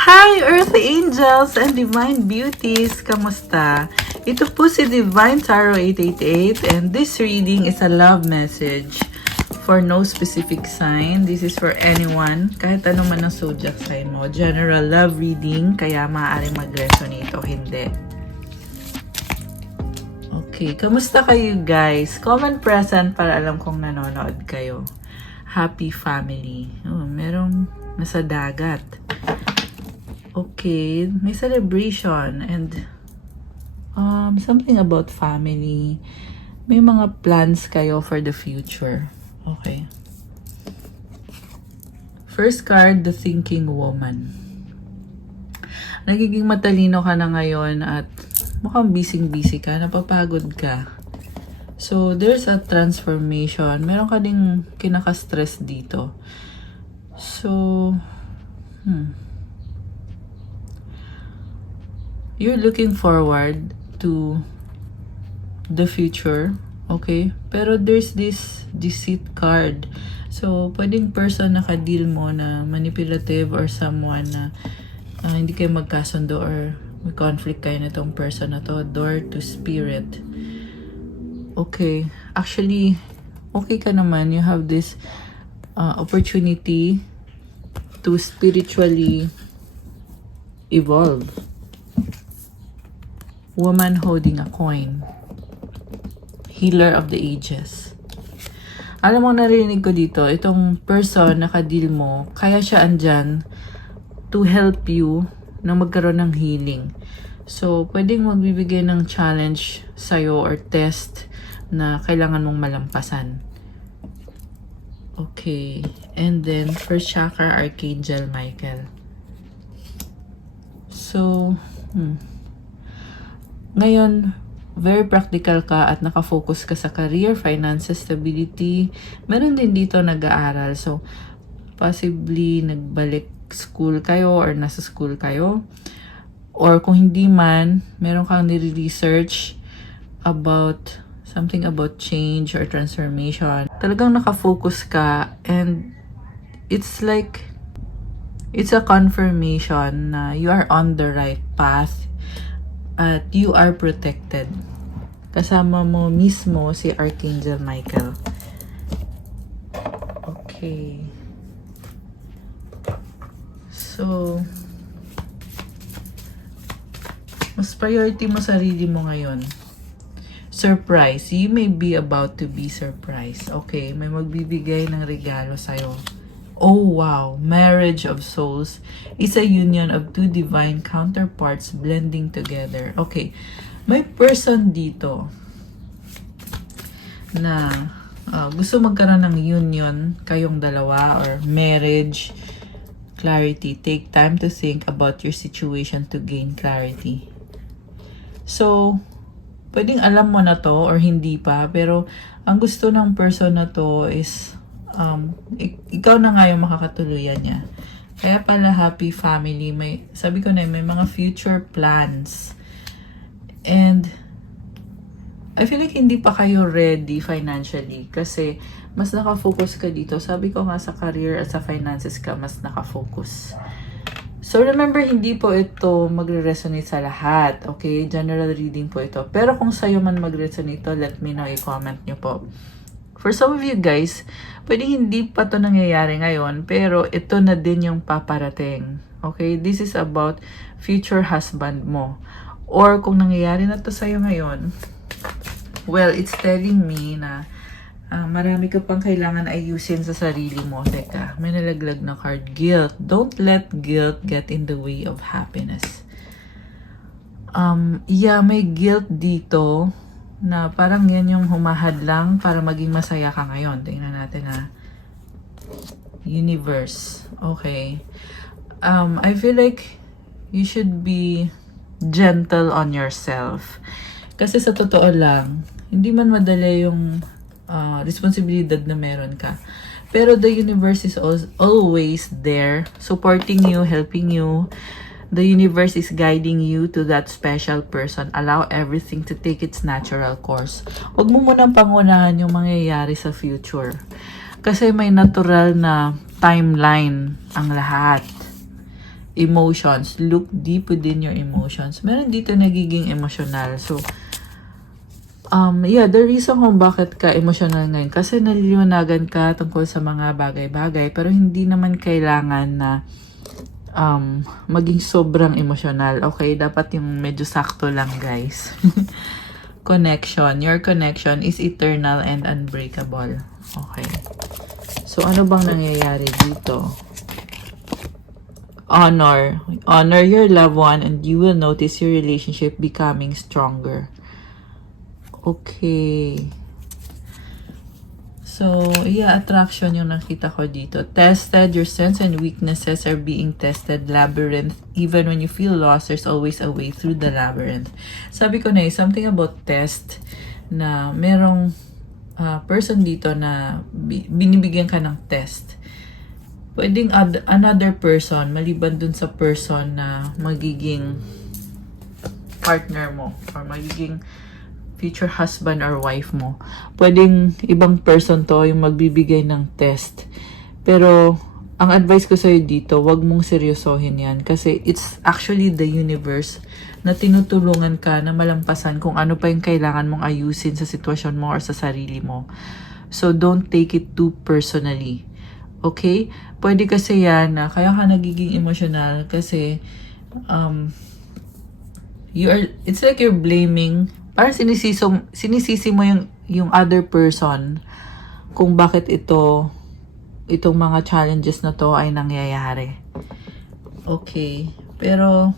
Hi, Earth Angels and Divine Beauties! Kamusta? Ito po si Divine Tarot 888 and this reading is a love message for no specific sign. This is for anyone, kahit ano man ang zodiac sign mo. General love reading, kaya maaaring mag-resonate o hindi. Okay, kamusta kayo guys? Comment present para alam kong nanonood kayo. Happy family. Oh, merong nasa dagat. Okay, may celebration and something about family. May mga plans kayo for the future. Okay. First card, the thinking woman. Nagiging matalino ka na ngayon at mukhang busy ka, napapagod ka. So, there's a transformation. Meron ka ding kinaka-stress dito. So, you're looking forward to the future, okay? Pero there's this deceit card. So, pwedeng person na ka-deal mo na manipulative or someone na hindi kayo magkasundo or may conflict kayo na tong person na to. Door to spirit. Okay. Actually, okay ka naman. You have this opportunity to spiritually evolve. Woman holding a coin. Healer of the ages. Alam mo, narinig ko dito, itong person na ka-deal mo, kaya siya andyan to help you na magkaroon ng healing. So, pwedeng magbibigay ng challenge sa'yo or test na kailangan mong malampasan. Okay. And then, first chakra, Archangel Michael. So, ngayon, very practical ka at nakafocus ka sa career, finances, stability. Meron din dito nag-aaral. So, possibly nagbalik school kayo or nasa school kayo. Or kung hindi man, meron kang nire-research about something about change or transformation. Talagang nakafocus ka and it's like, it's a confirmation na you are on the right path at you are protected. Kasama mo mismo si Archangel Michael. Okay. So, mas priority mo sarili mo ngayon. Surprise. You may be about to be surprised. Okay, may magbibigay ng regalo sa'yo. Oh wow, marriage of souls is a union of two divine counterparts blending together. Okay, may person dito na gusto magkaroon ng union, kayong dalawa, or marriage, clarity. Take time to think about your situation to gain clarity. So, pwedeng alam mo na to or hindi pa, pero ang gusto ng person na to is ikaw na nga yung makakatuluyan niya. Kaya pala happy family, may, sabi ko na, may mga future plans. And I feel like hindi pa kayo ready financially kasi mas nakafocus ka dito. Sabi ko nga sa career at sa finances ka mas nakafocus. So remember, hindi po ito magre-resonate sa lahat. Okay? General reading po ito. Pero kung sa'yo man magre-resonate ito, let me know, i-comment nyo po. For some of you guys, pwede hindi pa to nangyayari ngayon, pero ito na din yung paparating. Okay? This is about future husband mo. Or kung nangyayari na to sa'yo ngayon, well, it's telling me na marami ka pang kailangan ayusin sa sarili mo. Teka, may nalaglag na card. Guilt. Don't let guilt get in the way of happiness. Yeah, may guilt dito na parang yan yung humahadlang para maging masaya ka ngayon. Tingnan natin na universe. Okay. I feel like you should be gentle on yourself. Kasi sa totoo lang, hindi man madali yung responsibilidad na meron ka. Pero the universe is always there, supporting you, helping you. The universe is guiding you to that special person. Allow everything to take its natural course. Huwag mo munang pangunahan yung mangyayari sa future. Kasi may natural na timeline ang lahat. emotions. Look deep within your emotions. Meron dito nagiging emotional. So, yeah, the reason kung bakit ka emotional ngayon, kasi naliliwanagan ka tungkol sa mga bagay-bagay, pero hindi naman kailangan na maging sobrang emotional. Okay, dapat yung medyo sakto lang, guys. Connection. Your connection is eternal and unbreakable. Okay. So, ano bang nangyayari dito? Honor. Honor your loved one and you will notice your relationship becoming stronger. Okay. So, yeah, attraction yung nakita ko dito. Tested, your strengths and weaknesses are being tested. Labyrinth, even when you feel lost, there's always a way through the labyrinth. Sabi ko na something about test na merong person dito na binibigyan ka ng test. Pwedeng another person, maliban dun sa person na magiging partner mo or magiging future husband or wife mo. Pwedeng ibang person to yung magbibigay ng test. Pero, ang advice ko sa'yo dito, wag mong seryosohin yan. Kasi it's actually the universe na tinutulungan ka na malampasan kung ano pa yung kailangan mong ayusin sa sitwasyon mo or sa sarili mo. So, don't take it too personally. Okay? Pwede kasi yan na kaya ka nagiging emotional kasi it's like you're blaming, parang sinisisi mo yung other person kung bakit itong mga challenges na to ay nangyayari. Okay. Pero,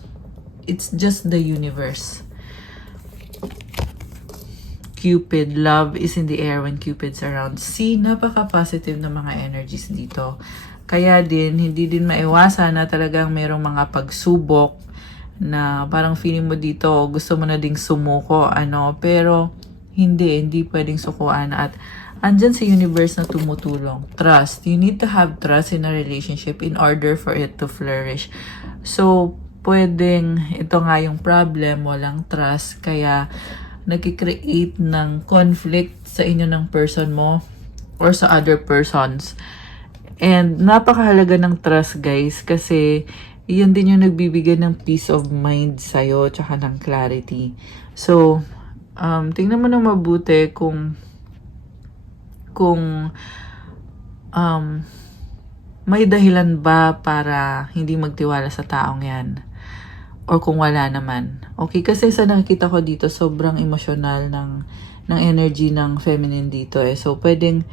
it's just the universe. Cupid, love is in the air when Cupid's around. See, napaka-positive na mga energies dito. Kaya din, hindi din maiwasan na talagang merong mga pagsubok na parang feeling mo dito, gusto mo na ding sumuko, pero hindi pwedeng sukuan at andyan sa universe na tumutulong. Trust. You need to have trust in a relationship in order for it to flourish. So, pwedeng ito nga yung problem, walang trust, kaya nagki-create ng conflict sa inyo ng person mo or sa other persons. And napakahalaga ng trust, guys, kasi yun din yung nagbibigay ng peace of mind sa'yo tsaka ng clarity. So, tingnan mo na mabuti kung may dahilan ba para hindi magtiwala sa taong yan. Or kung wala naman. Okay, kasi sa nakikita ko dito, sobrang emotional ng energy ng feminine dito eh. So, pwedeng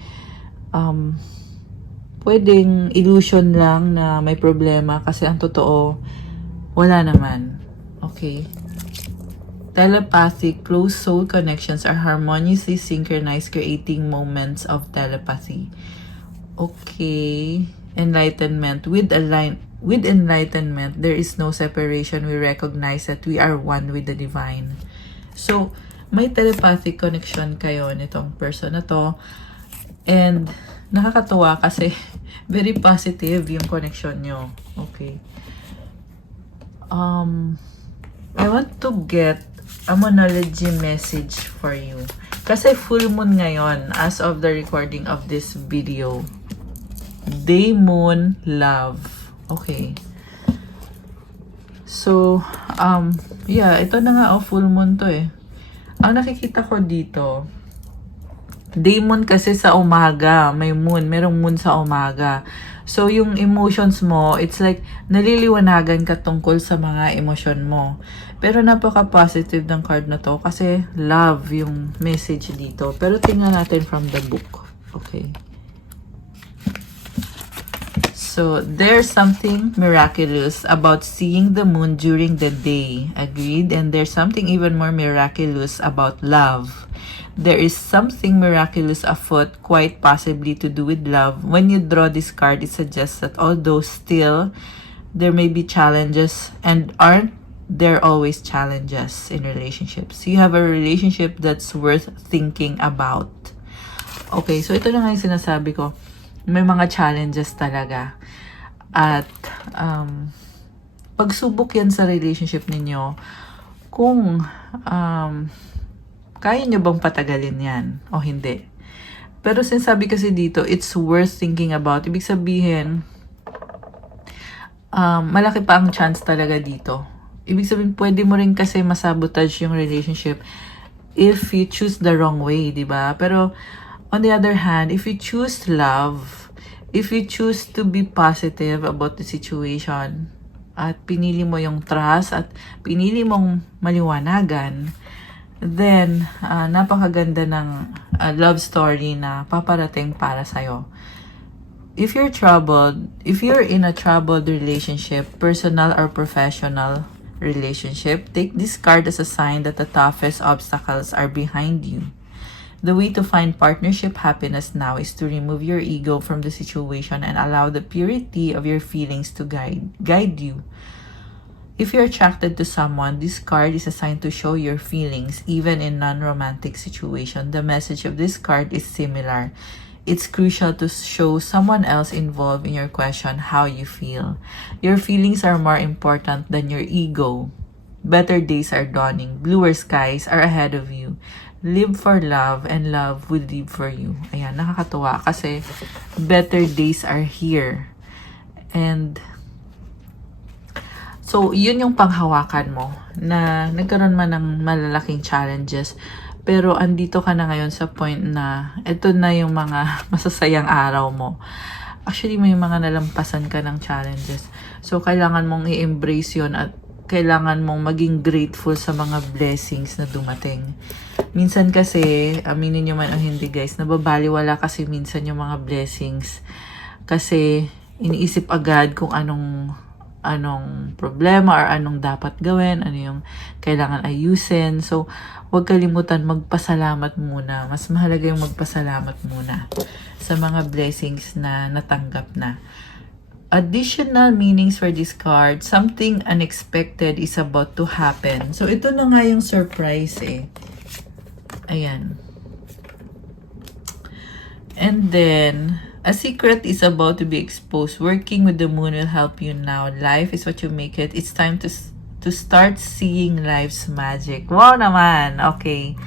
illusion lang na may problema kasi ang totoo, wala naman. Okay. Telepathic, close soul connections are harmoniously synchronized, creating moments of telepathy. Okay. Enlightenment. With enlightenment, there is no separation. We recognize that we are one with the divine. So, may telepathic connection kayo nitong person na to. And, nakakatuwa kasi very positive yung connection nyo. Okay. I want to get a monology message for you. Kasi full moon ngayon as of the recording of this video. Day moon love. Okay. So, yeah, ito na nga, full moon to eh. Ang nakikita ko dito, day moon kasi sa umaga, may moon, merong moon sa umaga. So, yung emotions mo, it's like, naliliwanagan ka tungkol sa mga emosyon mo. Pero napaka-positive ng card na to kasi love yung message dito. Pero tingnan natin from the book. Okay. So, there's something miraculous about seeing the moon during the day. Agreed? And there's something even more miraculous about love. There is something miraculous afoot, quite possibly to do with love. When you draw this card, it suggests that although still there may be challenges, and aren't there always challenges in relationships? You have a relationship that's worth thinking about. Okay, so ito na nga yung sinasabi ko. May mga challenges talaga. At pagsubok yan sa relationship ninyo kung kaya nyo bang patagalin yan o hindi. Pero sinasabi kasi dito, it's worth thinking about. Ibig sabihin, malaki pa ang chance talaga dito. Ibig sabihin, pwede mo rin kasi masabotage yung relationship if you choose the wrong way, di ba? Pero, on the other hand, if you choose love, if you choose to be positive about the situation, at pinili mo yung trust, at pinili mong maliwanagan, then, napakaganda ng love story na paparating para sa'yo. If you're in a troubled relationship, personal or professional relationship, take this card as a sign that the toughest obstacles are behind you. The way to find partnership happiness now is to remove your ego from the situation and allow the purity of your feelings to guide you. If you're attracted to someone, this card is a sign to show your feelings even in non-romantic situation. The message of this card is similar. It's crucial to show someone else involved in your question how you feel. Your feelings are more important than your ego. Better days are dawning. Bluer skies are ahead of you. Live for love and love will live for you. Ayan, nakakatuwa kasi better days are here. And so, yun yung panghawakan mo na nagkaroon man ng malalaking challenges. Pero andito ka na ngayon sa point na ito na yung mga masasayang araw mo. Actually, may mga nalampasan ka ng challenges. So, kailangan mong i-embrace yun at kailangan mong maging grateful sa mga blessings na dumating. Minsan kasi, aminin nyo man o hindi guys, nababaliwala kasi minsan yung mga blessings. Kasi iniisip agad kung anong problema or anong dapat gawin, ano yung kailangan ayusin. So, huwag kalimutan magpasalamat muna. Mas mahalaga yung magpasalamat muna sa mga blessings na natanggap na. Additional meanings for this card, something unexpected is about to happen. So, ito na nga yung surprise eh. Ayan. And then, a secret is about to be exposed. Working with the moon will help you now. Life is what you make it. It's time to start seeing life's magic. Wow naman! Okay.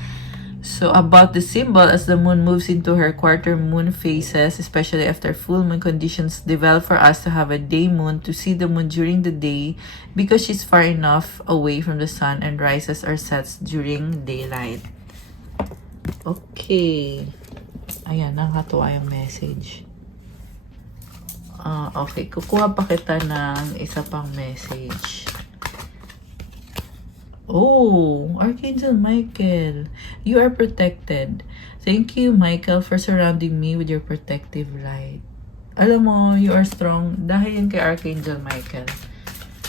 So, about the symbol, as the moon moves into her quarter moon phases, especially after full moon, conditions develop for us to have a day moon, to see the moon during the day because she's far enough away from the sun and rises or sets during daylight. Okay. Ayan, nakakatuwa yung message. Okay, kukuha pa kita ng isa pang message. Oh, Archangel Michael, you are protected. Thank you, Michael, for surrounding me with your protective light. Alam mo, you are strong dahil yan kay Archangel Michael.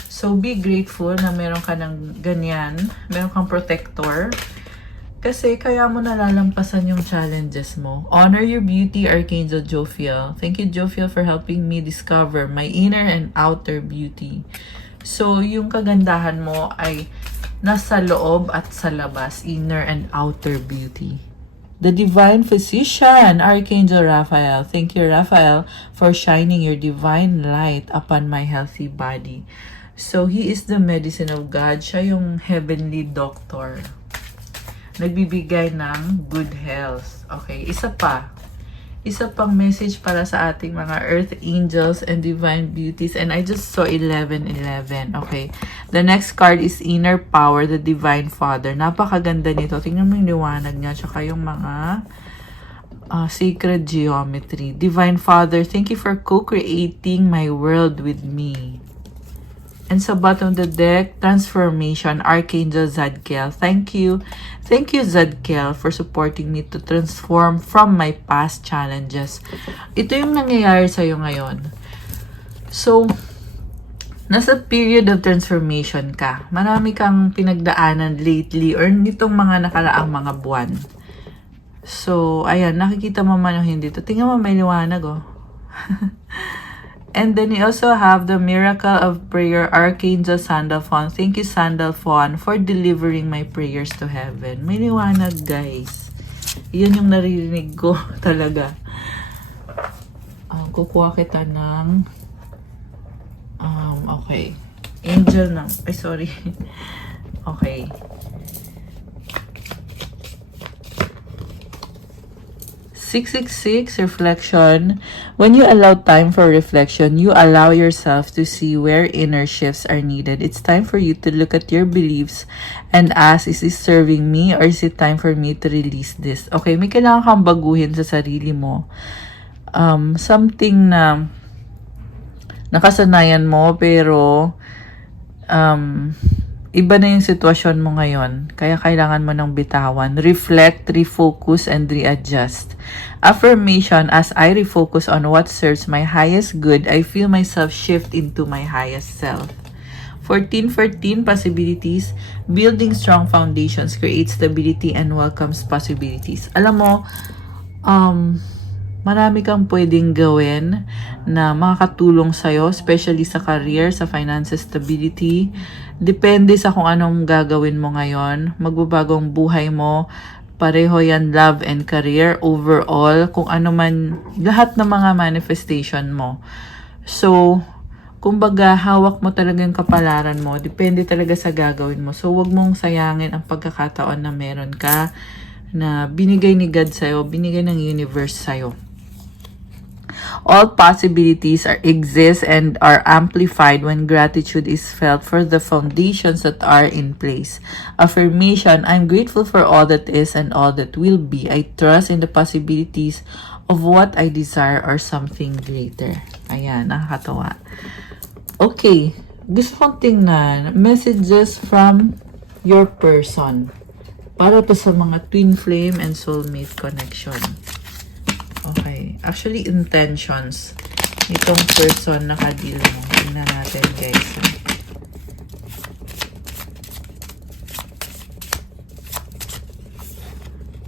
So, be grateful na meron ka ng ganyan, meron kang protector. Kasi kaya mo nalalampasan yung challenges mo. Honor your beauty, Archangel Jophiel. Thank you, Jophiel, for helping me discover my inner and outer beauty. So, yung kagandahan mo ay nasa loob at sa labas, inner and outer beauty. The Divine Physician, Archangel Raphael. Thank you, Raphael, for shining your divine light upon my healthy body. So, he is the medicine of God. Siya yung heavenly doctor. Nagbibigay ng good health. Okay, isa pang message para sa ating mga earth angels and divine beauties, and I just saw 1111. Okay, the next card is Inner Power, the Divine Father. Napakaganda nito. Tingnan mo yung liwanag niya, tsaka yung mga sacred geometry. Divine Father, thank you for co-creating my world with me. And sa bottom of the deck, Transformation, Archangel Zadkiel. Thank you, Zadkiel, for supporting me to transform from my past challenges. Ito yung nangyayari sa'yo ngayon. So, nasa period of transformation ka. Marami kang pinagdaanan lately or nitong mga nakaraang mga buwan. So, ayan, nakikita mo man o hindi. Tingnan mo, may liwanag, oh. And then you also have the Miracle of Prayer, Archangel Sandalphon. Thank you, Sandalphon, for delivering my prayers to heaven. May liwanag, guys. Yan yung naririnig ko talaga. Kukuha kita ng okay. Angel ng, ay sorry. Okay. 666, reflection. When you allow time for reflection, you allow yourself to see where inner shifts are needed. It's time for you to look at your beliefs and ask, is this serving me or is it time for me to release this? Okay, may kailangan kang baguhin sa sarili mo. Something na nakasanayan mo pero iba na yung sitwasyon mo ngayon. Kaya kailangan mo ng bitawan. Reflect, refocus, and readjust. Affirmation, as I refocus on what serves my highest good, I feel myself shift into my highest self. 14 possibilities. Building strong foundations creates stability and welcomes possibilities. Alam mo, marami kang pwedeng gawin na makakatulong sa'yo, especially sa career, sa finances, stability. Depende sa kung anong gagawin mo ngayon. Magbabagong buhay mo. Pareho yan, love and career. Overall, kung ano man, lahat ng mga manifestation mo. So, kumbaga, hawak mo talaga yung kapalaran mo. Depende talaga sa gagawin mo. So, wag mong sayangin ang pagkakataon na meron ka na binigay ni God sa'yo, binigay ng universe sa'yo. All possibilities exist and are amplified when gratitude is felt for the foundations that are in place. Affirmation, I'm grateful for all that is and all that will be. I trust in the possibilities of what I desire or something greater. Ayan, nakakatawa. Okay, gusto kong tingnan messages from your person para to sa mga twin flame and soulmate connection. Okay. Actually, intentions nitong person na kadil mo. Tingnan natin, guys.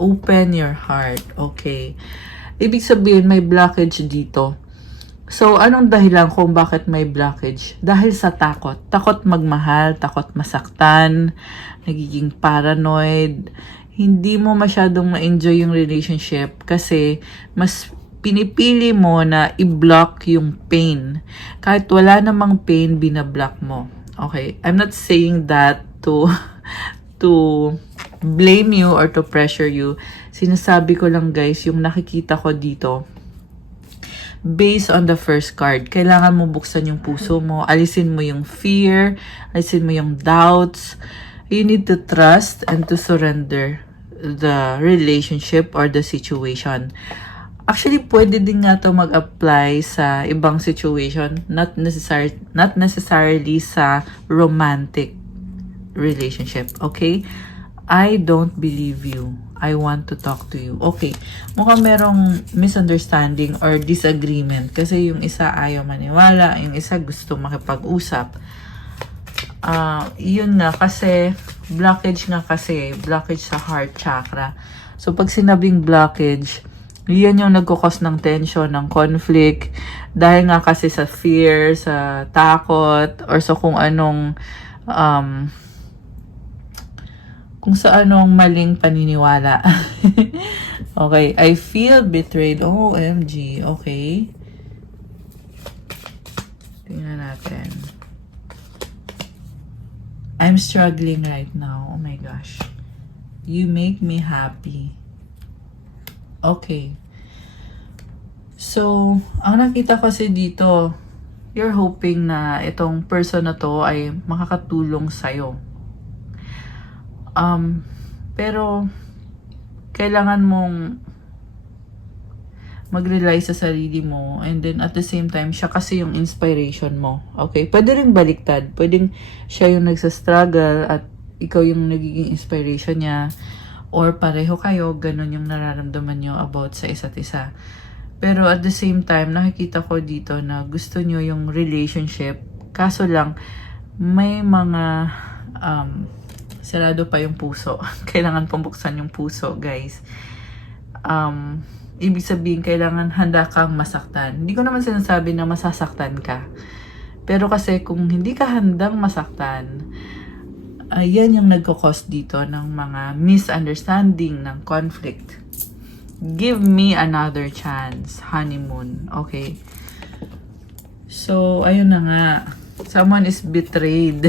Open your heart. Okay. Ibig sabihin, may blockage dito. So, anong dahilan kung bakit may blockage? Dahil sa takot. Takot magmahal, takot masaktan, nagiging paranoid. Hindi mo masyadong ma-enjoy yung relationship kasi mas pinipili mo na i-block yung pain. Kahit wala namang pain, binablock mo. Okay? I'm not saying that to blame you or to pressure you. Sinasabi ko lang, guys, yung nakikita ko dito, based on the first card, kailangan mo buksan yung puso mo, alisin mo yung fear, alisin mo yung doubts. You need to trust and to surrender the relationship or the situation. Actually, pwede din nga to mag-apply sa ibang situation, not necessarily sa romantic relationship. Okay? I don't believe you. I want to talk to you. Okay. Mukhang merong misunderstanding or disagreement kasi yung isa ayaw maniwala, yung isa gusto makipag-usap. Yun nga kasi blockage sa heart chakra. So pag sinabing blockage, yan yung nagkukos ng tension, ng conflict, dahil nga kasi sa fear, sa takot, or sa kung anong maling paniniwala. Okay, I feel betrayed. OMG, okay. Tingnan natin. I'm struggling right now. Oh my gosh. You make me happy. Okay. So, ang nakita kasi dito, you're hoping na itong person na to ay makakatulong sa'yo. Pero, kailangan mong mag-rely sa sarili mo, and then at the same time, siya kasi yung inspiration mo. Okay? Pwede rin baliktad. Pwedeng siya yung nagsastruggle at ikaw yung nagiging inspiration niya, or pareho kayo, ganun yung nararamdaman nyo about sa isa't isa. Pero at the same time, nakikita ko dito na gusto nyo yung relationship, kaso lang, may mga sarado pa yung puso. Kailangan pong buksan yung puso, guys. Ibig sabihin, kailangan handa kang masaktan. Hindi ko naman sinasabi na masasaktan ka. Pero kasi kung hindi ka handang masaktan, yan yung nagkakos dito ng mga misunderstanding, ng conflict. Give me another chance. Honeymoon. Okay. So, ayun na nga. Someone is betrayed.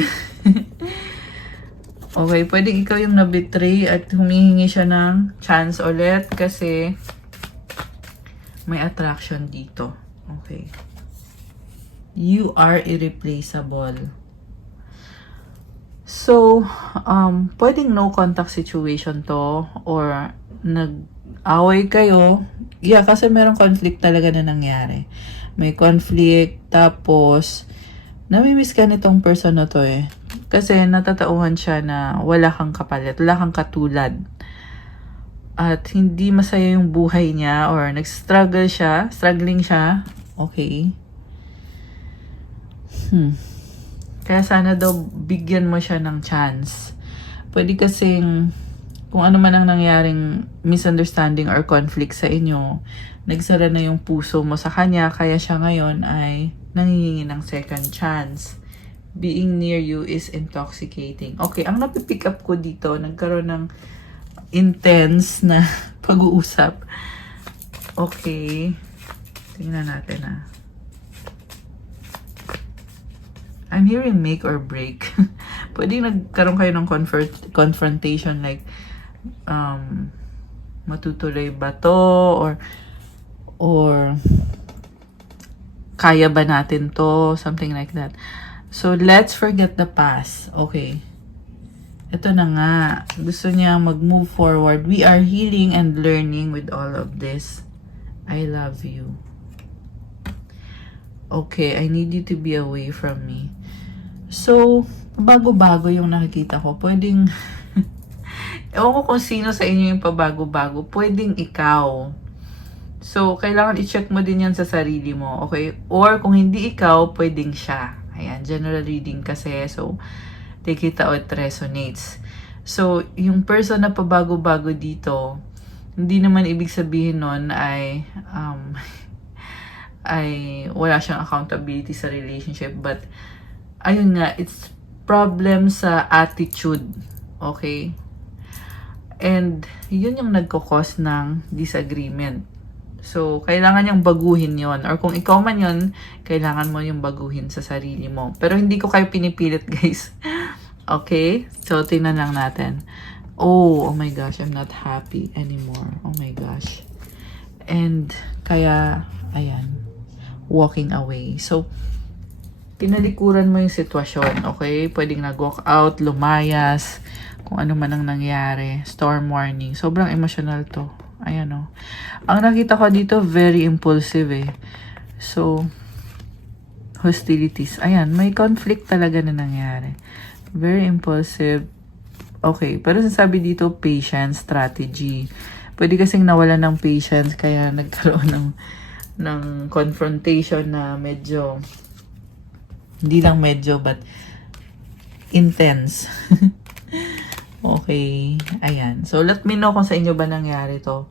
Okay, pwedeng ikaw yung na-betray at humihingi siya ng chance ulit kasi May attraction dito. Okay. You are irreplaceable. So, pwedeng no contact situation to or nag-away kayo. Yeah, kasi merong conflict talaga na nangyari. May conflict, tapos namimiss ka nitong person na to eh. Kasi natatauhan siya na wala kang kapalit, wala kang katulad. At hindi masaya yung buhay niya or struggling siya. Okay. Kaya sana daw bigyan mo siya ng chance. Pwede kasing kung ano man ang nangyaring misunderstanding or conflict sa inyo, nagsara na yung puso mo sa kanya, kaya siya ngayon ay nangihingi ng second chance. Being near you is intoxicating. Okay, ang napipick up ko dito, nagkaroon ng intense na pag-uusap. Okay. Tingnan natin I'm hearing make or break. Pwede nagkaroon kayo ng confrontation like matutuloy ba to or kaya ba natin to, something like that. So let's forget the past. Okay. Ito na nga. Gusto niya mag-move forward. We are healing and learning with all of this. I love you. Okay, I need you to be away from me. So, bago-bago yung nakikita ko. Pwedeng, ewan ko kung sino sa inyo yung pabago-bago. Pwedeng ikaw. So, kailangan i-check mo din yan sa sarili mo. Okay? Or kung hindi ikaw, pwedeng siya. Ayan, general reading kasi. So, take it out, it resonates. So, yung person na pabago-bago dito, hindi naman ibig sabihin nun ay wala siyang accountability sa relationship. But, ayun nga, it's problem sa attitude. Okay? And, yun yung nagkakos ng disagreement. So, kailangan niyang baguhin yon. Or kung ikaw man yon, kailangan mo yung baguhin sa sarili mo. Pero hindi ko kayo pinipilit, guys. Okay? So, tingnan lang natin. Oh my gosh, I'm not happy anymore. Oh my gosh. And, kaya, ayan, walking away. So, tinalikuran mo yung sitwasyon, okay? Pwedeng nag-walk out, lumayas, kung ano man ang nangyari. Storm warning. Sobrang emotional to. Ayan o. Ang nakita ko dito, very impulsive eh. So, hostilities. Ayan, may conflict talaga na nangyari. Very impulsive. Okay, pero sasabi dito, patience, strategy. Pwede kasing nawalan ng patience, kaya nagkaroon ng confrontation na medyo, hindi lang medyo, but intense. Okay, ayan. So, let me know kung sa inyo ba nangyari to.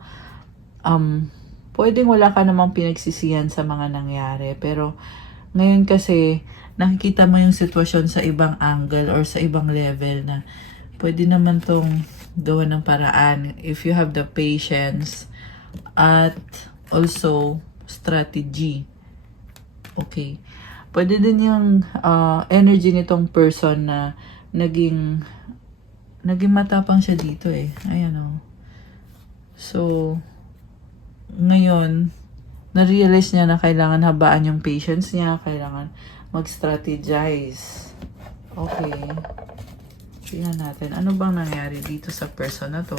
Pwedeng wala ka namang pinagsisihan sa mga nangyari, pero ngayon kasi, nakikita mo yung sitwasyon sa ibang angle or sa ibang level na pwede naman tong gawa ng paraan if you have the patience at also strategy. Okay. Pwede din yung energy nitong person na naging matapang siya dito eh. Ayan o. So, ngayon, na-realize niya na kailangan habaan yung patience niya, kailangan mag-strategize. Okay. Tingnan natin. Ano bang nangyari dito sa person na to?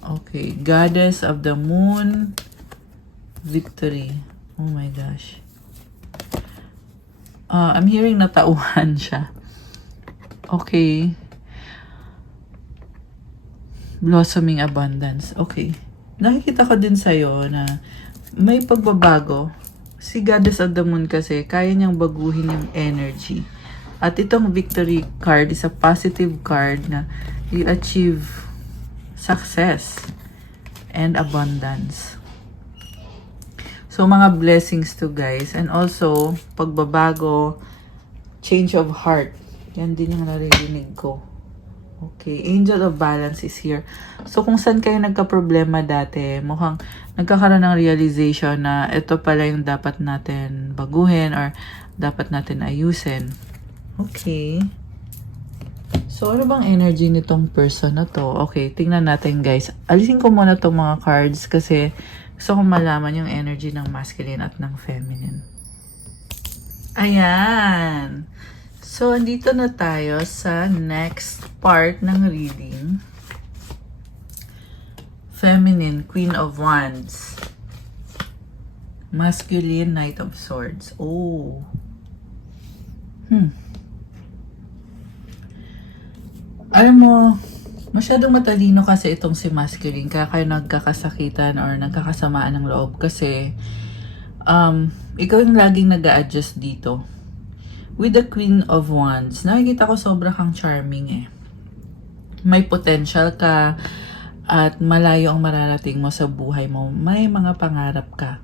Okay. Goddess of the Moon. Victory. Oh my gosh. I'm hearing natauhan siya. Okay. Blossoming abundance. Okay. Nakikita ko din sa'yo na may pagbabago. Si Goddess of the Moon kasi, kaya niyang baguhin yung energy. At itong victory card is a positive card na you achieve success and abundance. So, mga blessings to guys. And also, pagbabago, change of heart. Yan din yung naririnig ko. Okay, Angel of Balance is here. So, kung saan kayo nagka-problema dati, mukhang nagkakaroon ng realization na ito pala yung dapat natin baguhin or dapat natin ayusin. Okay. So, ano bang energy nitong person na to? Okay, tingnan natin guys. Alisin ko muna tong mga cards kasi gusto kong malaman yung energy ng masculine at ng feminine. Ayan! So, andito na tayo sa next part ng reading. Feminine, Queen of Wands. Masculine, Knight of Swords. Oh. Alam mo, masyadong matalino kasi itong si masculine. Kaya kayo nagkakasakitan or nagkakasamaan ng loob. Kasi, ikaw yung laging nag-a-adjust dito. With the Queen of Wands, nakikita ko sobra kang charming eh. May potential ka at malayo ang mararating mo sa buhay mo. May mga pangarap ka.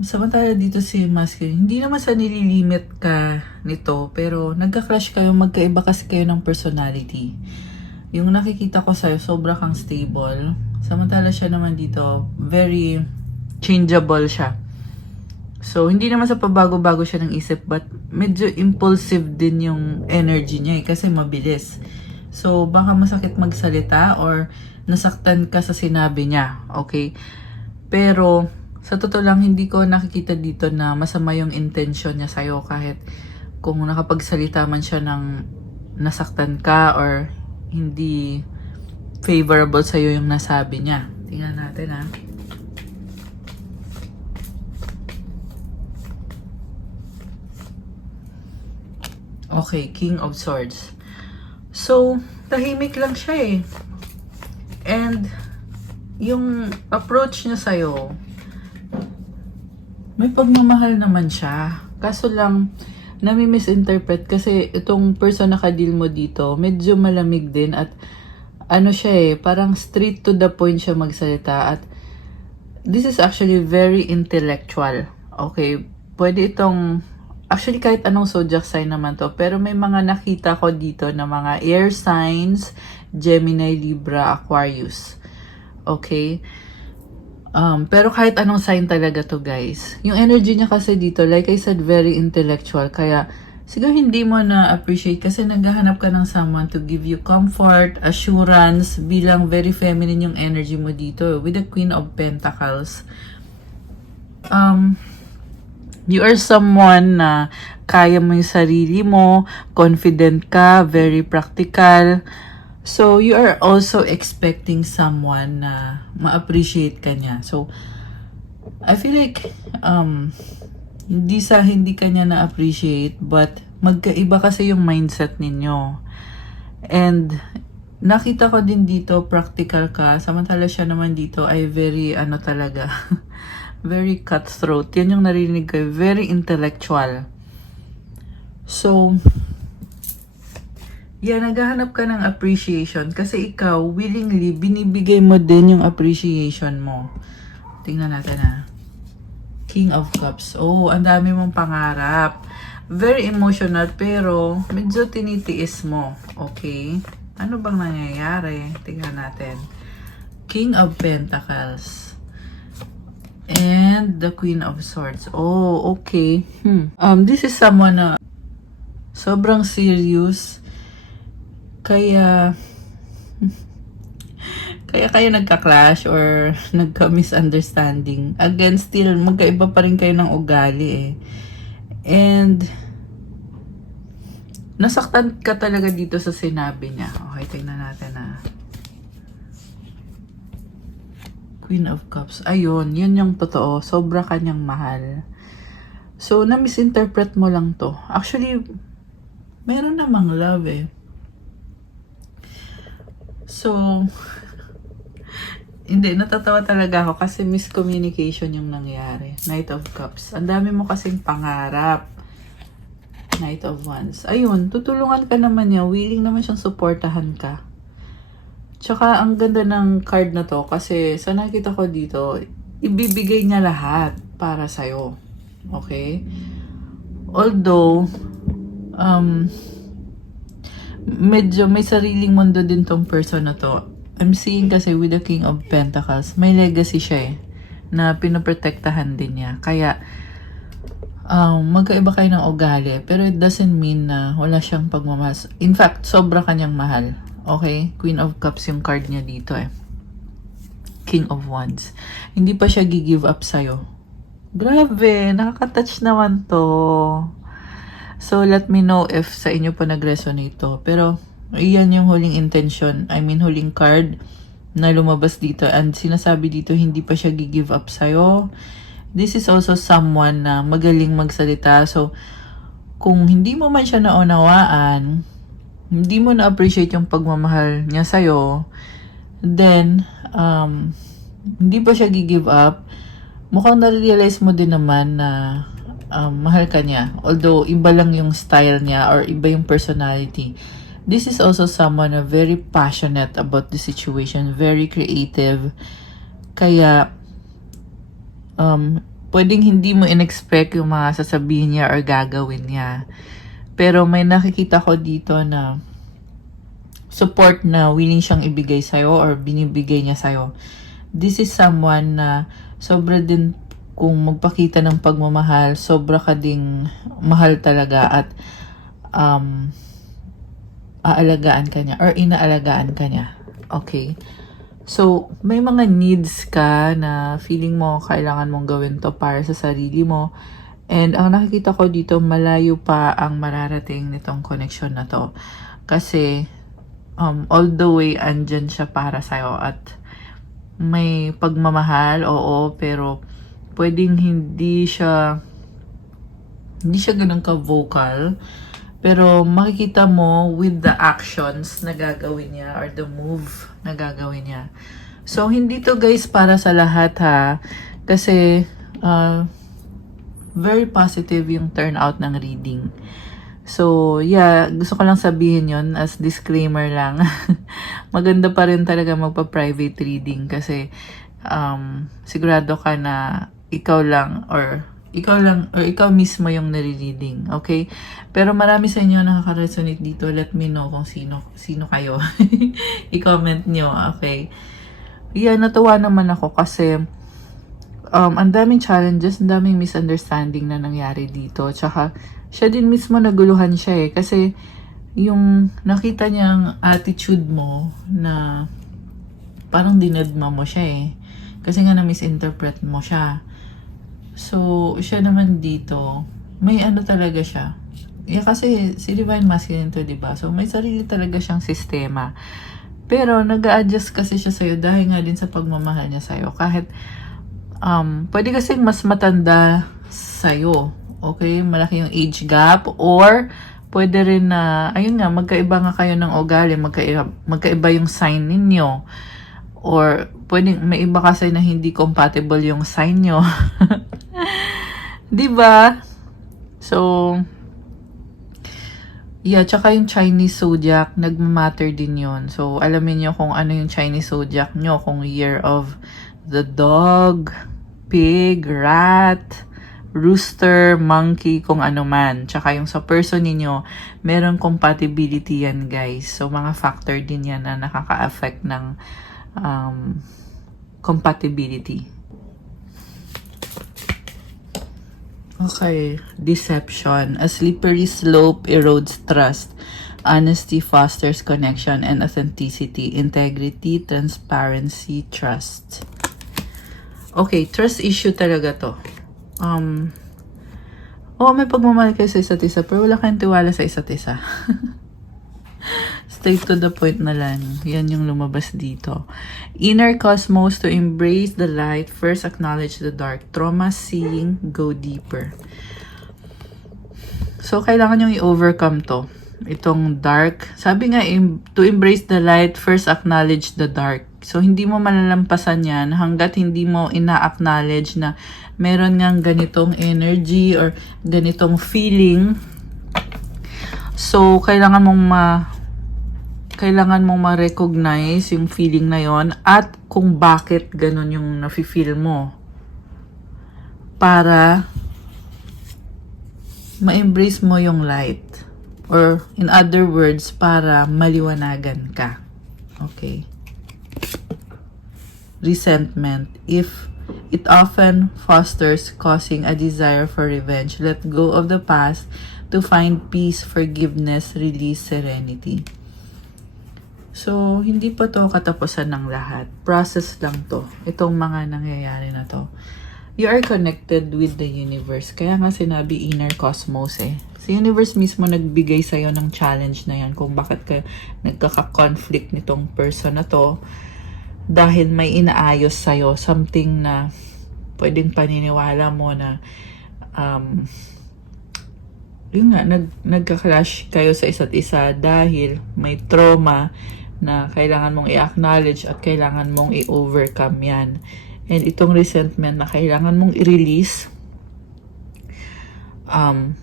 Samantala dito si masculine, hindi naman sa nililimit ka nito, pero nagka-clash kayo, magkaiba kasi kayo ng personality. Yung nakikita ko sa'yo, sobra kang stable. Samantala siya naman dito, very changeable siya. So, hindi naman sa pabago-bago siya ng isip, but medyo impulsive din yung energy niya eh, kasi mabilis. So, baka masakit magsalita or nasaktan ka sa sinabi niya, okay? Pero, sa totoo lang, hindi ko nakikita dito na masama yung intention niya sa'yo kahit kung nakapagsalita man siya ng nasaktan ka or hindi favorable sa'yo yung nasabi niya. Tingnan natin ha. Okay, King of Swords. So, tahimik lang siya eh. And, yung approach niya sa'yo, may pagmamahal naman siya. Kaso lang, nami-misinterpret kasi itong person na kadil mo dito, medyo malamig din at ano siya eh, parang straight to the point siya magsalita at this is actually very intellectual. Okay, pwede itong, actually kahit anong zodiac sign naman to, pero may mga nakita ko dito na mga air signs, Gemini, Libra, Aquarius. Okay? Pero kahit anong sign talaga to guys. Yung energy niya kasi dito, like I said, very intellectual. Kaya siguro hindi mo na-appreciate kasi naghahanap ka ng someone to give you comfort, assurance, bilang very feminine yung energy mo dito. With the Queen of Pentacles. You are someone na kaya mo yung sarili mo, confident ka, very practical. So, you are also expecting someone na ma-appreciate ka niya. So, I feel like, hindi ka niya na-appreciate, but magkaiba kasi yung mindset ninyo. And, nakita ko din dito, practical ka. Samantala siya naman dito ay very, talaga, very cutthroat. Yan yung narinig ko, very intellectual. So, naghahanap ka ng appreciation kasi ikaw, willingly, binibigay mo din yung appreciation mo. Tingnan natin ha. King of Cups. Oh, ang dami mong pangarap. Very emotional pero medyo tinitiis mo. Okay? Ano bang nangyayari? Tingnan natin. King of Pentacles. And the Queen of Swords. Oh, okay. This is someone na sobrang serious. Kaya kayo nagka-clash or nagka-misunderstanding. Again, still, magkaiba pa rin kayo ng ugali eh. And, nasaktan ka talaga dito sa sinabi niya. Okay, tingnan natin ha. Queen of Cups. Ayun, yun yung totoo. Sobra kanyang mahal. So, na-misinterpret mo lang to. Actually, meron namang love eh. So, hindi, natatawa talaga ako kasi miscommunication yung nangyari. Knight of Cups. Ang dami mo kasing pangarap. Knight of Wands. Ayun, tutulungan ka naman niya. Willing naman siyang supportahan ka. Tsaka, ang ganda ng card na to kasi sa nakita ko dito, ibibigay niya lahat para sa'yo. Okay? Although, medyo may sariling mundo din tong person na to. I'm seeing kasi with the King of Pentacles, may legacy siya eh, na pinoprotektahan din niya. Kaya, magkaiba kayo ng ugali, pero it doesn't mean na wala siyang pagmamahal. In fact, sobra kanyang mahal. Okay? Queen of Cups yung card niya dito eh. King of Wands. Hindi pa siya gi-give up sa'yo. Grabe, nakaka-touch naman to. So, let me know if sa inyo pa nag-resonate to. Pero, iyan yung huling intention. I mean, huling card na lumabas dito. And sinasabi dito, hindi pa siya gi-give up sa'yo. This is also someone na magaling magsalita. So, kung hindi mo man siya naunawaan, hindi mo na-appreciate yung pagmamahal niya sa'yo, then, hindi pa siya gi-give up, mukhang na-realize mo din naman na mahal ka niya. Although, iba lang yung style niya or iba yung personality. This is also someone na very passionate about the situation, very creative. Kaya, pwedeng hindi mo in-expect yung mga sasabihin niya or gagawin niya. Pero may nakikita ko dito na support na willing siyang ibigay sa'yo or binibigay niya sa'yo. This is someone na sobra din kung magpakita ng pagmamahal, sobra ka ding mahal talaga at aalagaan ka niya or inaalagaan ka niya. Okay? So, may mga needs ka na feeling mo kailangan mong gawin to para sa sarili mo. And ang nakikita ko dito, malayo pa ang mararating nitong connection na to. Kasi, all the way andyan siya para sa'yo at may pagmamahal, oo, pero pwedeng hindi siya ganun ka-vocal. Pero makikita mo with the actions na gagawin niya or the move na gagawin niya. So, hindi to guys para sa lahat ha. Kasi, very positive yung turnout ng reading. So, yeah, gusto ko lang sabihin yon as disclaimer lang. Maganda pa rin talaga magpa-private reading kasi sigurado ka na ikaw mismo yung nare-reading, okay? Pero marami sa inyo nakaka-resonate dito. Let me know kung sino kayo. I-comment nyo, okay? Yeah, natuwa naman ako kasi ang daming challenges, ang daming misunderstanding na nangyari dito. Tsaka, siya din mismo naguluhan siya eh. Kasi, yung nakita niyang attitude mo na parang dinadma mo siya eh. Kasi nga na-misinterpret mo siya. So, siya naman dito, may ano talaga siya. Yeah, kasi si Divine Masculine to, diba? So, may sarili talaga siyang sistema. Pero, nag-a-adjust kasi siya sa'yo dahil nga din sa pagmamahal niya sa'yo. Kahit, pwede kasing mas matanda sa'yo. Okay? Malaki yung age gap. Or, pwede rin na, ayun nga, magkaiba nga kayo ng ugali. Magkaiba yung sign ninyo. Or, pwedeng, may iba kasi na hindi compatible yung sign nyo. Diba? So, yeah, tsaka yung Chinese zodiac, nagmamatter din yun. So, alamin nyo kung ano yung Chinese zodiac nyo. Kung year of the dog, pig, rat, rooster, monkey, kung ano man. Tsaka yung sa person ninyo, merong compatibility yan, guys. So, mga factor din yan na nakaka-affect ng compatibility. Okay, deception. A slippery slope erodes trust. Honesty fosters connection and authenticity, integrity, transparency, trust. Okay, trust issue talaga to. May pagmamahal kayo sa isa't isa, pero wala kayong tiwala sa isa't isa. Straight to the point na lang. Yan yung lumabas dito. Inner cosmos, to embrace the light, first acknowledge the dark. Trauma, seeing, go deeper. So, kailangan yung i-overcome to. Itong dark. Sabi nga, to embrace the light, first acknowledge the dark. So, hindi mo malalampasan yan hanggat hindi mo ina-acknowledge na meron ngang ganitong energy or ganitong feeling. So, kailangan mong ma-recognize yung feeling na yon at kung bakit ganun yung nafe-feel mo. Para ma-embrace mo yung light. Or in other words, para maliwanagan ka. Okay? Resentment. If It often fosters causing a desire for revenge. Let go of the past to find peace, forgiveness, release, serenity. So, hindi pa to katapusan ng lahat. Process lang to. Itong mga nangyayari na to. You are connected with the universe. Kaya nga sinabi inner cosmos eh. Sa universe mismo nagbigay sa'yo ng challenge na yan kung bakit ka nagkaka-conflict nitong person na to. Dahil may inaayos sa'yo. Something na pwedeng paniniwala mo na yun nga, nagka-clash kayo sa isa't isa dahil may trauma na kailangan mong i-acknowledge at kailangan mong i-overcome yan. And itong resentment na kailangan mong i-release,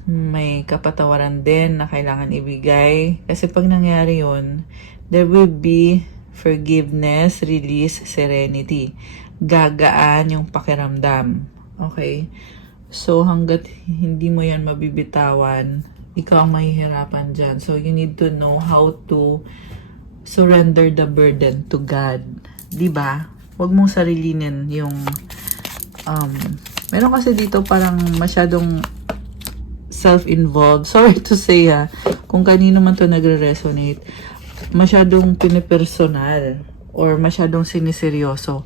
may kapatawaran din na kailangan ibigay. Kasi pag nangyari yun, there will be forgiveness, release, serenity. Gagaan yung pakiramdam. Okay? So, hanggat hindi mo yan mabibitawan, ikaw ang mahihirapan dyan. So, you need to know how to surrender the burden to God. Diba? Huwag mong sarilinin yung meron kasi dito parang masyadong self-involved. Sorry to say kung kanino man to nagre-resonate. Masyadong pinipersonal or masyadong siniseryoso.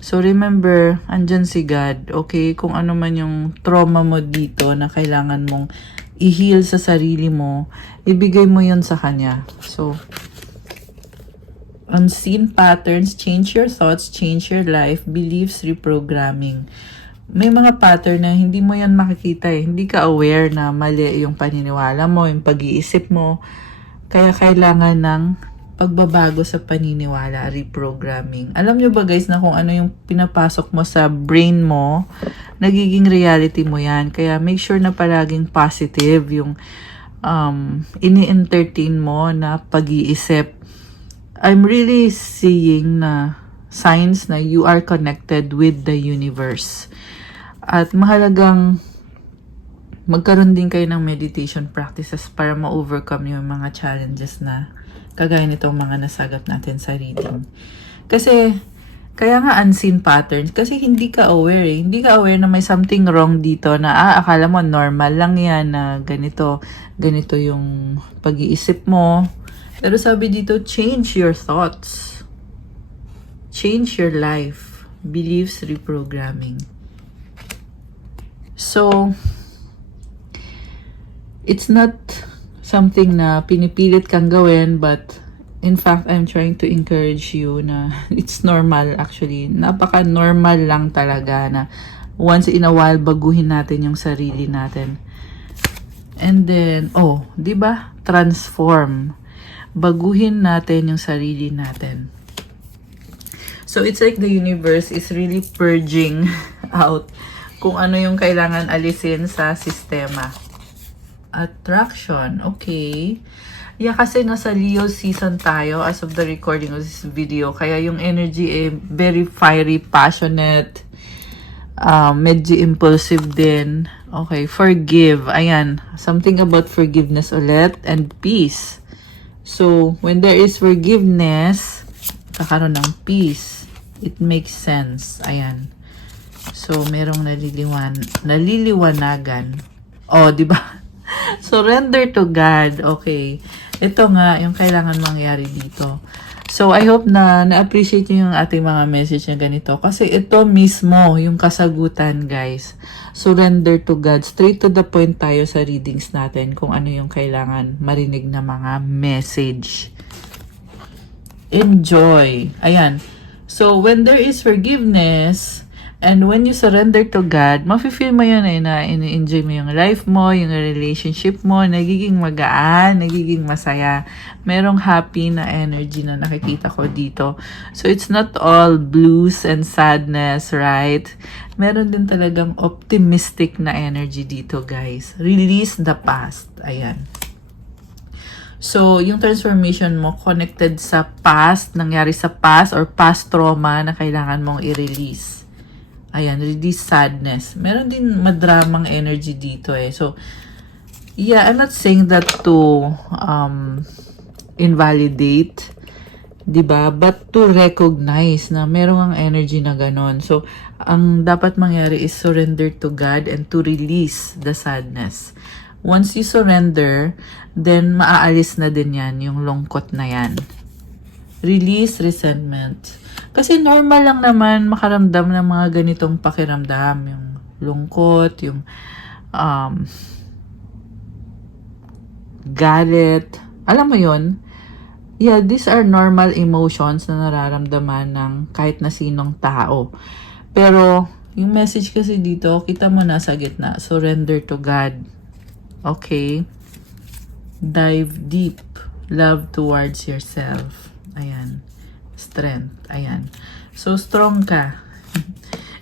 So, remember, andyan si God, okay? Kung ano man yung trauma mo dito na kailangan mong i-heal sa sarili mo, ibigay mo yun sa Kanya. So, unseen patterns, change your thoughts, change your life, beliefs, reprogramming. May mga pattern na hindi mo yan makikita eh. Hindi ka aware na mali yung paniniwala mo, yung pag-iisip mo. Kaya kailangan ng pagbabago sa paniniwala, reprogramming. Alam nyo ba guys na kung ano yung pinapasok mo sa brain mo, nagiging reality mo yan. Kaya make sure na palaging positive yung ini-entertain mo na pag-iisip. I'm really seeing na signs na you are connected with the universe. At mahalagang magkaroon din kayo ng meditation practices para ma-overcome yung mga challenges na kagaya nitong mga nasagap natin sa reading. Kasi, kaya nga unseen patterns. Kasi hindi ka aware eh. Hindi ka aware na may something wrong dito na akala mo normal lang yan na ganito yung pag-iisip mo. Pero sabi dito, change your thoughts. Change your life. Beliefs reprogramming. So, it's not something na pinipilit kang gawin, but in fact, I'm trying to encourage you na it's normal actually. Napaka-normal lang talaga na once in a while baguhin natin yung sarili natin. And then, di ba? Transform. Baguhin natin yung sarili natin. So, it's like the universe is really purging out kung ano yung kailangan alisin sa sistema. Attraction. Okay. Yeah, kasi nasa Leo season tayo as of the recording of this video. Kaya yung energy very fiery, passionate, medyo impulsive din. Okay, forgive. Ayan, something about forgiveness ulit and peace. So, when there is forgiveness, kakaroon ng peace. It makes sense. Ayan. So, merong naliliwanagan. Di ba? Surrender to God. Okay. Ito nga yung kailangan mangyari dito. So, I hope na na-appreciate nyo yung ating mga message na ganito. Kasi ito mismo yung kasagutan, guys. Surrender to God. Straight to the point tayo sa readings natin kung ano yung kailangan marinig na mga message. Enjoy. Ayan. So, when there is forgiveness, and when you surrender to God, mafe-feel mo yun na ini-enjoy mo yung life mo, yung relationship mo, nagiging magaan, nagiging masaya. Merong happy na energy na nakikita ko dito. So, it's not all blues and sadness, right? Meron din talagang optimistic na energy dito, guys. Release the past. Ayan. So, yung transformation mo connected sa past, nangyari sa past or past trauma na kailangan mong i-release. Ayan, release sadness. Meron din madramang energy dito eh. So, yeah, I'm not saying that to invalidate, diba? But to recognize na merong ang energy na ganon. So, Ang dapat mangyari is surrender to God and to release the sadness. Once you surrender, then maaalis na din yan, yung lungkot na yan. Release resentment. Kasi normal lang naman makaramdam ng mga ganitong pakiramdam. Yung lungkot, yung galit. Alam mo yon? Yeah, these are normal emotions na nararamdaman ng kahit na sinong tao. Pero, yung message kasi dito, kita mo na sa gitna. Surrender to God. Okay? Dive deep. Love towards yourself. Ayan. Strength. Ayan. So, strong ka.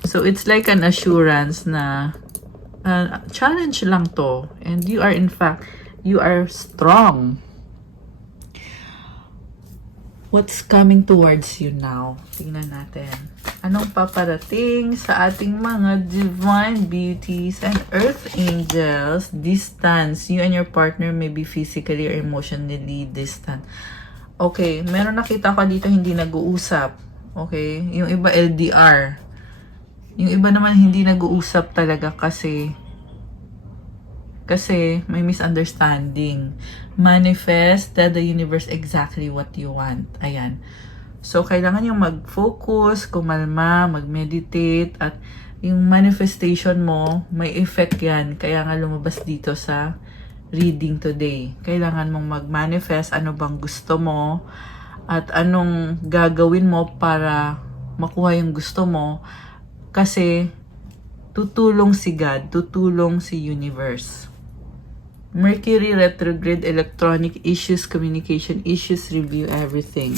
So, it's like an assurance na challenge lang to. And you are, in fact, you are strong. What's coming towards you now? Tingnan natin. Anong paparating sa ating mga divine beauties and earth angels? Distance. You and your partner may be physically or emotionally distant. Okay, meron nakita ko dito hindi nag-uusap. Okay, yung iba LDR. Yung iba naman hindi nag-uusap talaga kasi may misunderstanding. Manifest, tell the universe exactly what you want. Ayan. So, kailangan yung mag-focus, kumalma, mag-meditate, at yung manifestation mo, may effect yan. Kaya nga lumabas dito sa reading today. Kailangan mong mag-manifest ano bang gusto mo, at anong gagawin mo para makuha yung gusto mo. Kasi, tutulong si God, tutulong si universe. Mercury retrograde, electronic issues, communication issues, review everything.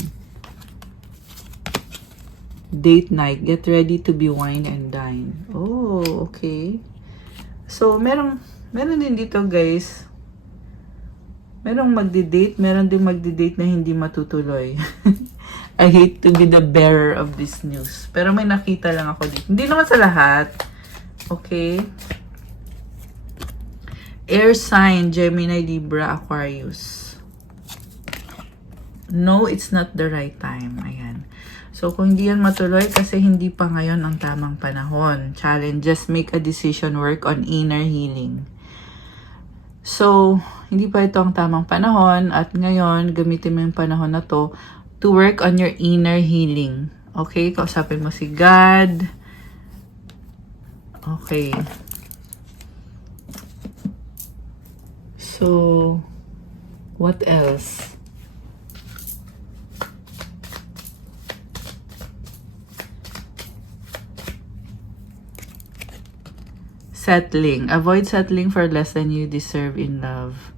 Date night, get ready to be wine and dine. Oh, okay. So, meron din dito guys. Merong magdi-date, meron din magdi-date na hindi matutuloy. I hate to be the bearer of this news. Pero may nakita lang ako dito. Hindi naman sa lahat. Okay. Air sign, Gemini, Libra, Aquarius. No, it's not the right time. Ayan. So, kung hindi yan matuloy, kasi hindi pa ngayon ang tamang panahon. Challenges, make a decision, work on inner healing. So, hindi pa ito ang tamang panahon. At ngayon, gamitin mo yung panahon na to work on your inner healing. Okay? Kausapin mo si God. Okay. So, what else? Settling. Avoid settling for less than you deserve in love.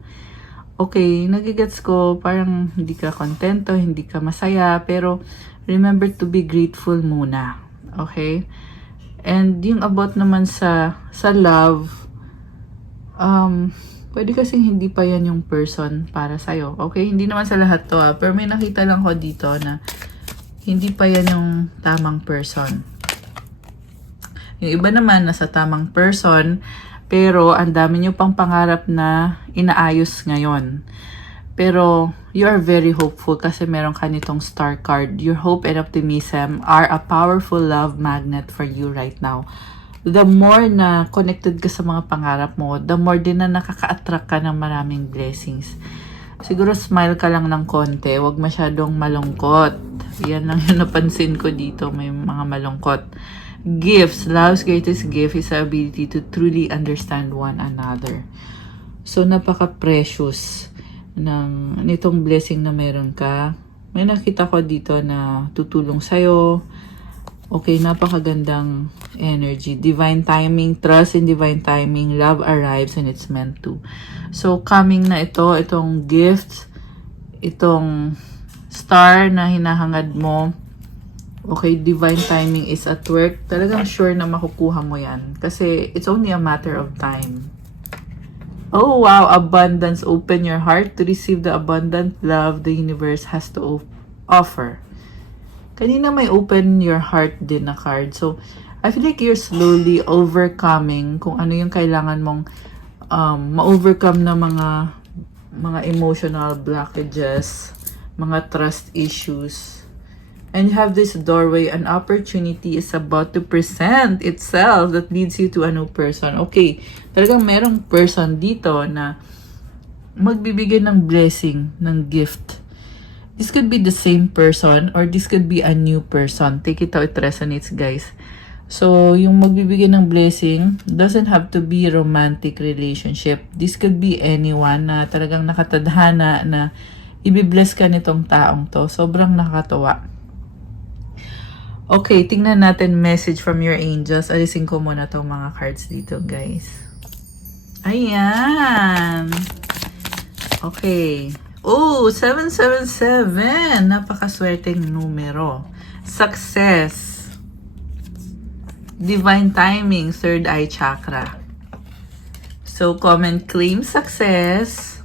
Okay, nagigets ko, parang hindi ka kontento, hindi ka masaya, pero remember to be grateful muna. Okay? And yung about naman sa love, pwede kasing hindi pa yan yung person para sa'yo. Okay? Hindi naman sa lahat to pero may nakita lang ko dito na hindi pa yan yung tamang person. Yung iba naman nasa tamang person, pero ang dami nyo pang pangarap na inaayos ngayon. Pero you are very hopeful kasi meron ka nitong star card. Your hope and optimism are a powerful love magnet for you right now. The more na connected ka sa mga pangarap mo, the more din na nakaka-attract ka ng maraming blessings. Siguro smile ka lang ng konti, huwag masyadong malungkot. Yan lang yung napansin ko dito, may mga malungkot. Gifts. Love's greatest gift is the ability to truly understand one another. So, napaka-precious nitong blessing na meron ka. May nakita ko dito na tutulong sa'yo. Okay, napakagandang energy. Divine timing, trust in divine timing, love arrives and it's meant to. So, coming na itong gift, itong star na hinahangad mo. Okay, divine timing is at work. Talagang sure na makukuha mo yan. Kasi it's only a matter of time. Oh, wow. Abundance. Open your heart to receive the abundant love the universe has to offer. Kanina may open your heart din na card. So, I feel like you're slowly overcoming kung ano yung kailangan mong ma-overcome na mga emotional blockages, mga trust issues. And you have this doorway, an opportunity is about to present itself that leads you to a new person. Okay, talagang merong person dito na magbibigay ng blessing, ng gift. This could be the same person or this could be a new person. Take it how it resonates, guys. So, yung magbibigay ng blessing doesn't have to be romantic relationship. This could be anyone na talagang nakatadhana na ibibless ka nitong taong to. Sobrang nakakatawa. Okay, tingnan natin message from your angels. Alisin ko muna tong mga cards dito, guys. Ayan. Okay. Oh, 777. Napakaswerteng numero. Success. Divine timing, third eye chakra. So, comment claim success.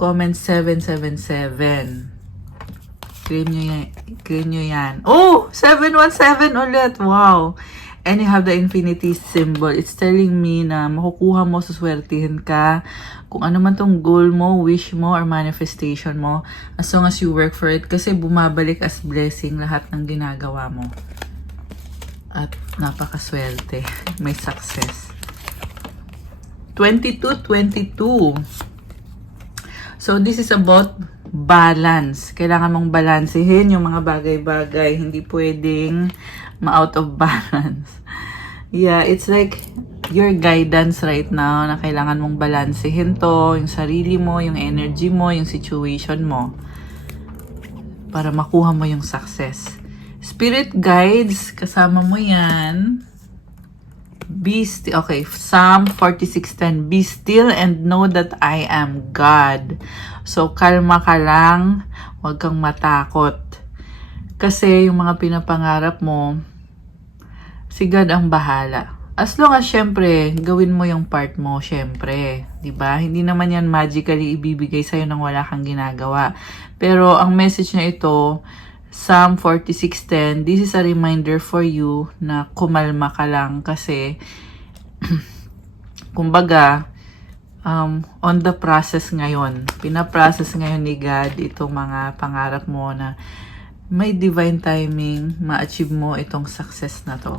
Comment 777. Claim nyo yan. Oh! 717 ulit! Wow! And you have the infinity symbol. It's telling me na makukuha mo, suswertihin ka. Kung ano man tong goal mo, wish mo, or manifestation mo. As long as you work for it. Kasi bumabalik as blessing lahat ng ginagawa mo. At napakaswerte. May success. 22-22. So, this is about balance. Kailangan mong balansehin yung mga bagay-bagay. Hindi pwedeng ma-out of balance. Yeah, it's like your guidance right now na kailangan mong balansehin to, yung sarili mo, yung energy mo, yung situation mo para makuha mo yung success. Spirit guides, kasama mo yan. Be still. Okay, Psalm 46:10. Be still and know that I am God. So, kalma ka lang. Huwag kang matakot. Kasi yung mga pinapangarap mo, si God ang bahala. As long as, syempre, gawin mo yung part mo, syempre. Diba? Hindi naman yan magically ibibigay sa'yo nang wala kang ginagawa. Pero, ang message na ito, Psalm 46:10, this is a reminder for you na kumalma ka lang kasi kumbaga on the process ngayon, pinaprocess ngayon ni God itong mga pangarap mo na may divine timing, ma-achieve mo itong success na to.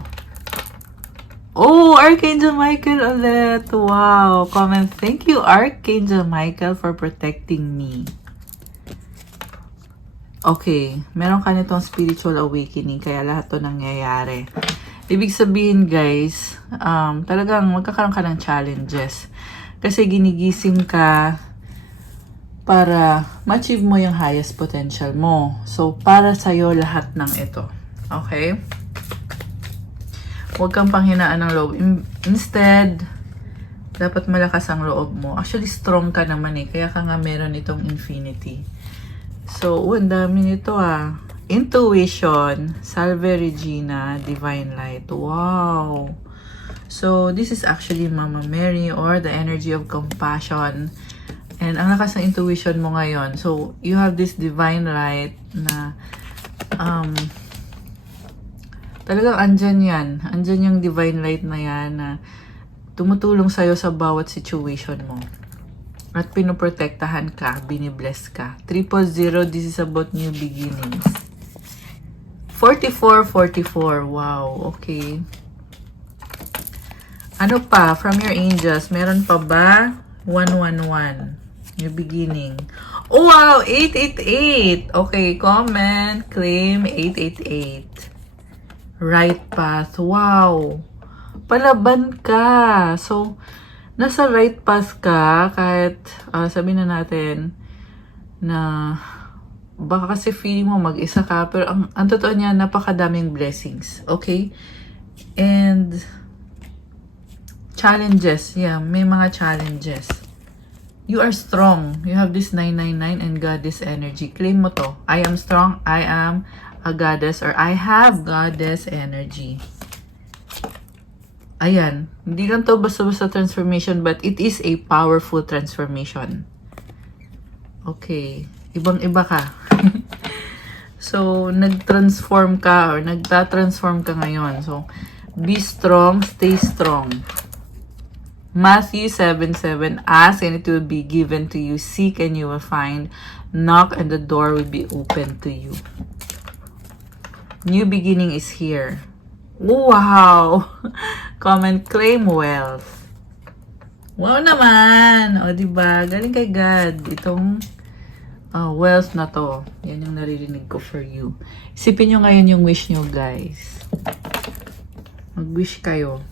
Oh, Archangel Michael ulit! Wow! Comment, thank you Archangel Michael for protecting me. Okay, meron ka nitong spiritual awakening, kaya lahat to nangyayari. Ibig sabihin, guys, talagang magkakaroon ka ng challenges. Kasi ginigising ka para ma-achieve mo yung highest potential mo. So, para sa'yo lahat ng ito. Okay? Huwag kang panghinaan ng loob. Instead, dapat malakas ang loob mo. Actually, strong ka naman eh. Kaya ka nga meron itong infinity. So, ang dami nito ah. Intuition, Salve Regina, Divine Light. Wow! So, this is actually Mama Mary or the energy of compassion. And ang lakas ng intuition mo ngayon. So, you have this Divine Light na talagang andyan yan. Andyan yung Divine Light na yan na tumutulong sa'yo sa bawat situation mo. At pinoprotektahan ka, binibless ka. 000, this is about new beginnings. 4444, wow, okay. Ano pa, from your angels, meron pa ba? 111, new beginning. Oh wow, 888. Okay, comment, claim 888. Right path, wow. Palaban ka. So, nasa right path ka kahit sabihin na natin na baka kasi feeling mo mag-isa ka pero ang totoo niya napakadaming blessings, okay? And challenges, yeah, may mga challenges. You are strong. You have this 999 and goddess energy. Claim mo to. I am strong, I am a goddess, or I have goddess energy. Ayan, hindi lang to basta-basta transformation, but it is a powerful transformation. Okay, ibang-iba ka. So, nag-transform ka or nagta-transform ka ngayon. So, be strong, stay strong. Matthew 7:7, ask and it will be given to you. Seek and you will find. Knock and the door will be open to you. New beginning is here. Wow! Comment, claim wealth. Wow naman! O, diba? Galing kay God. Itong wealth na to. Yan yung naririnig ko for you. Isipin nyo ngayon yung wish nyo, guys. Mag-wish kayo.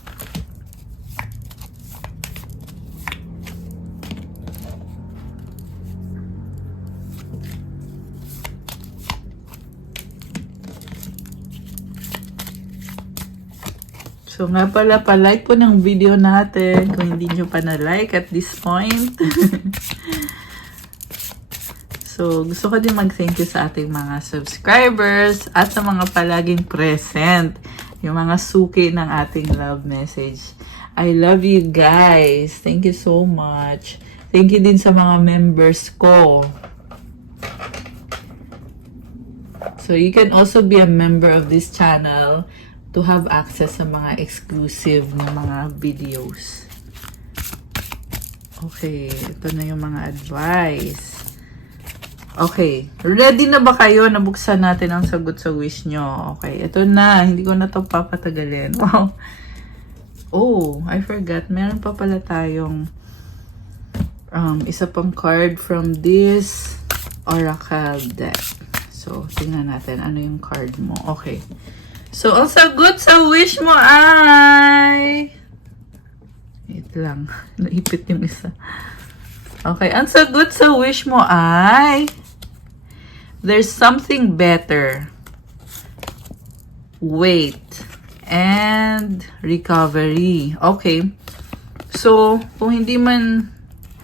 So nga pala, pa-like po ng video natin kung hindi nyo pa na-like at this point. So, gusto ko din mag-thank you sa ating mga subscribers at sa mga palaging present. Yung mga suki ng ating love message. I love you guys. Thank you so much. Thank you din sa mga members ko. So, you can also be a member of this channel to have access sa mga exclusive na mga videos. Okay, ito na yung mga advice. Okay, ready na ba kayo? Nabuksan natin ang sagot sa wish nyo. Okay, ito na. Hindi ko na ito papatagalin. Wow. Oh, I forgot. Meron pa pala tayong isa pang card from this Oracle deck. So, tingnan natin ano yung card mo. Okay. So, ang sagot sa wish mo ay... Wait lang. Naipit yung isa. Okay. Ang sagot sa wish mo ay... There's something better. Wait. And recovery. Okay. So, kung hindi man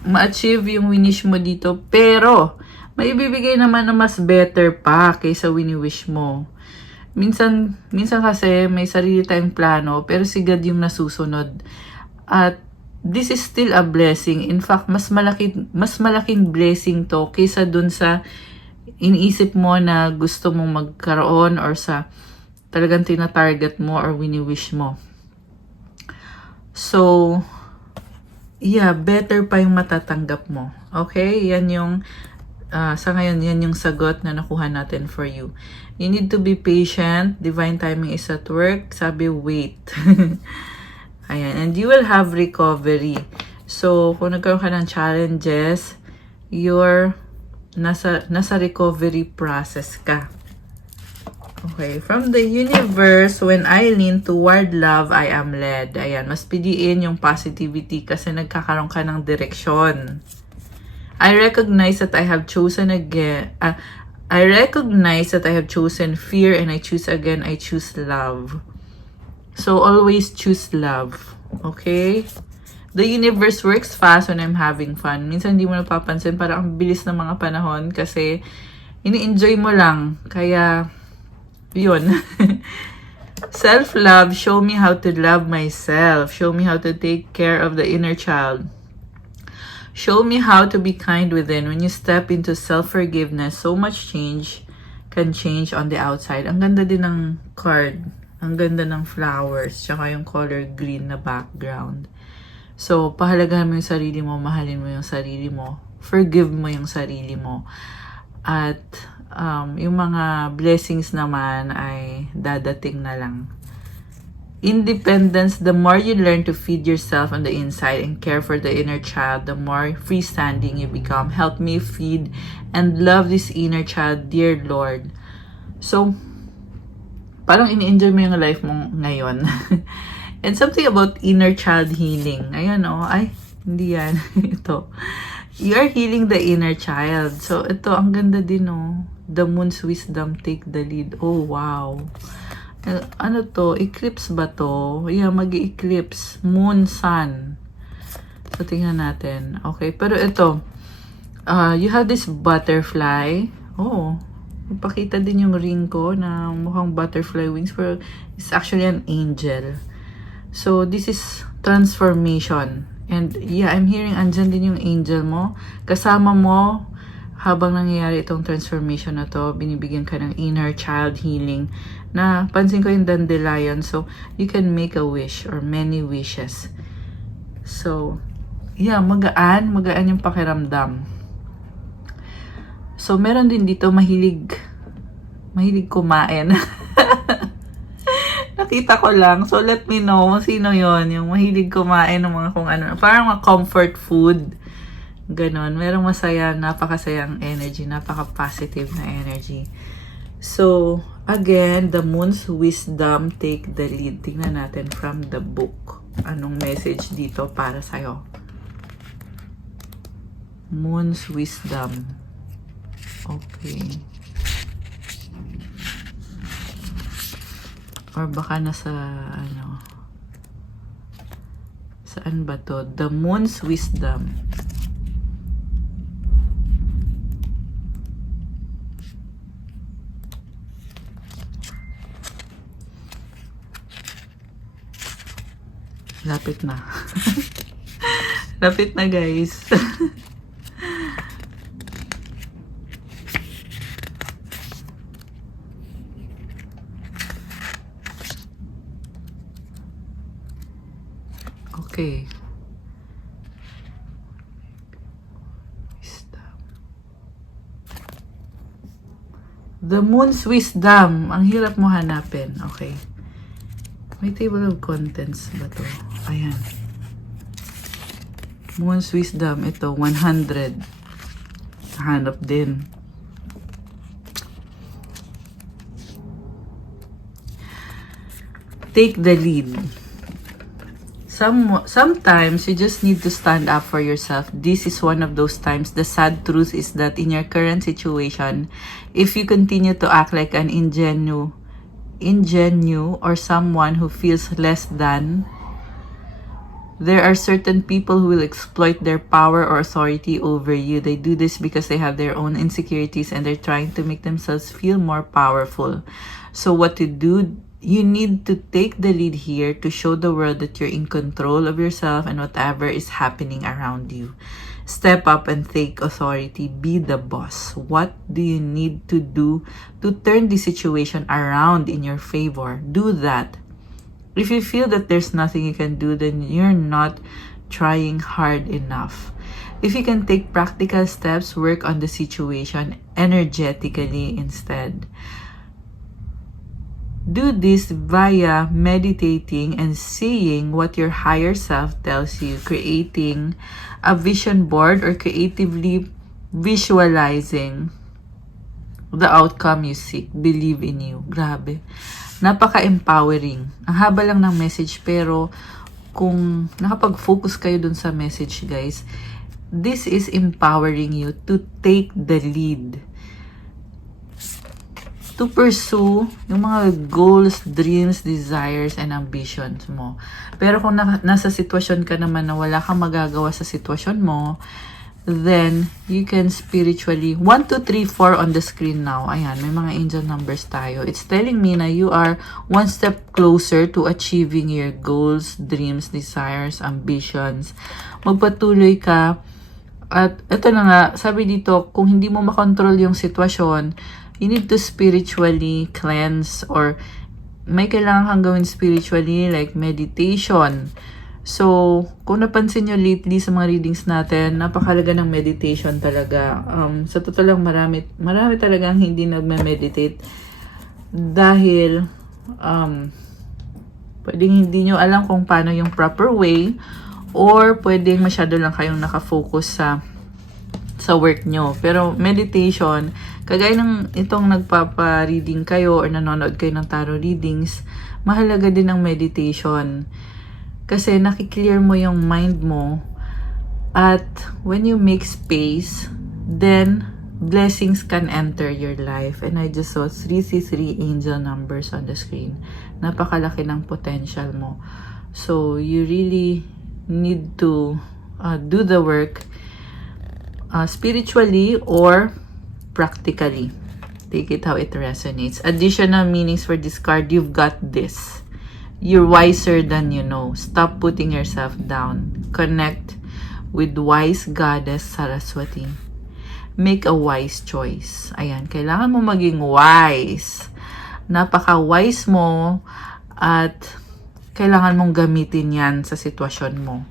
ma-achieve yung winish mo dito, pero may ibibigay naman na mas better pa kaysa wini-wish mo. Minsan kasi may sarili tayong plano, pero si God yung nasusunod. At this is still a blessing. In fact, mas malaking blessing to kaysa dun sa iniisip mo na gusto mong magkaroon or sa talagang tina-target mo or wini-wish mo. So, yeah, better pa yung matatanggap mo. Okay? Yan yung sa ngayon, yan yung sagot na nakuha natin for you. You need to be patient. Divine timing is at work. Sabi, wait. Ayan. And you will have recovery. So, kung nagkaroon ka ng challenges, you're nasa recovery process ka. Okay. From the universe, when I lean toward love, I am led. Ayan. Mas piliin yung positivity kasi nagkakaroon ka ng direksyon. I recognize that I have chosen again. I recognize that I have chosen fear and I choose again. I choose love. So always choose love. Okay? The universe works fast when I'm having fun. Minsan hindi mo napapansin, parang ang bilis ng mga panahon kasi ini-enjoy mo lang. Kaya, yun. Self-love, show me how to love myself. Show me how to take care of the inner child. Show me how to be kind within. When you step into self-forgiveness, so much change can change on the outside. Ang ganda din ng card. Ang ganda ng flowers. Tsaka yung color green na background. So, pahalagahan mo yung sarili mo. Mahalin mo yung sarili mo. Forgive mo yung sarili mo. At yung mga blessings naman ay dadating na lang. Independence, the more you learn to feed yourself on the inside and care for the inner child, the more freestanding you become. Help me feed and love this inner child, dear Lord. So, parang ini-enjoy mo yung life mo ngayon. And something about inner child healing. Ayan o, ay, hindi yan. Ito. You are healing the inner child. So, ito, ang ganda din o. The moon's wisdom, take the lead. Oh, wow. Ano to? Eclipse ba to? Yeah, mag-eclipse. Moon, sun. So, tingnan natin. Okay, pero ito. You have this butterfly. Oh, ipakita din yung ring ko na mukhang butterfly wings. Pero it's actually an angel. So, this is transformation. And yeah, I'm hearing andyan din yung angel mo. Kasama mo habang nangyayari itong transformation na to, binibigyan ka ng inner child healing. Na pansin ko yung dandelion. So, you can make a wish or many wishes. So, yeah, magaan yung pakiramdam. So, meron din dito mahilig kumain. Nakita ko lang. So, let me know kung sino yon. Yung mahilig kumain ng mga kung ano. Parang mga comfort food. Ganon. Merong masaya, napakasayang energy. Napaka-positive na energy. So, again, the moon's wisdom, take the lead. Tingnan natin from the book. Anong message dito para sa'yo? Moon's wisdom. Okay. Or baka nasa, ano, saan ba to? The moon's wisdom. Lapit na. Lapit na, guys. Okay. Wisdom. The moon's wisdom. Ang hirap mo hanapin. Okay. May table of contents ba to? Ayan. Moon's wisdom. Ito, 100. Hanap din. Take the lead. Sometimes you just need to stand up for yourself. This is one of those times. The sad truth is that in your current situation, if you continue to act like an ingenue or someone who feels less than, there are certain people who will exploit their power or authority over you. They do this because they have their own insecurities and they're trying to make themselves feel more powerful. So what to do? You need to take the lead here to show the world that you're in control of yourself and whatever is happening around you. Step up and take authority. Be the boss. What do you need to do to turn the situation around in your favor? Do that. If you feel that there's nothing you can do, then you're not trying hard enough. If you can take practical steps, work on the situation energetically instead. Do this via meditating and seeing what your higher self tells you, creating a vision board or creatively visualizing the outcome you seek. Believe in you. Grabe. Napaka-empowering. Ang haba lang ng message pero kung nakapag-focus kayo dun sa message, guys, this is empowering you to take the lead. To pursue yung mga goals, dreams, desires, and ambitions mo. Pero kung nasa sitwasyon ka naman na wala kang magagawa sa sitwasyon mo, then you can spiritually, 1, 2, 3, 4 on the screen now. Ayan, may mga angel numbers tayo. It's telling me na you are one step closer to achieving your goals, dreams, desires, ambitions. Magpatuloy ka. At ito na nga, sabi dito, kung hindi mo makontrol yung sitwasyon, you need to spiritually cleanse or may kailangan kang gawin spiritually like meditation. So, kung napansin nyo lately sa mga readings natin, napakalaga ng meditation talaga. Sa totoo lang, marami talagang hindi nagme-meditate dahil pwedeng hindi nyo alam kung paano yung proper way or pwedeng masyado lang kayong nakafocus sa work nyo. Pero meditation, kagaya ng itong nagpapa-reading kayo or nanonood kayo ng tarot readings, mahalaga din ang meditation. Kasi nakiklear mo yung mind mo at when you make space, then blessings can enter your life. And I just saw 333 angel numbers on the screen. Napakalaki ng potential mo. So you really need to do the work spiritually or practically. Take it how it resonates. Additional meanings for this card, you've got this. You're wiser than you know. Stop putting yourself down. Connect with wise goddess Saraswati. Make a wise choice. Ayan, kailangan mo maging wise. Napaka-wise mo at kailangan mong gamitin yan sa sitwasyon mo.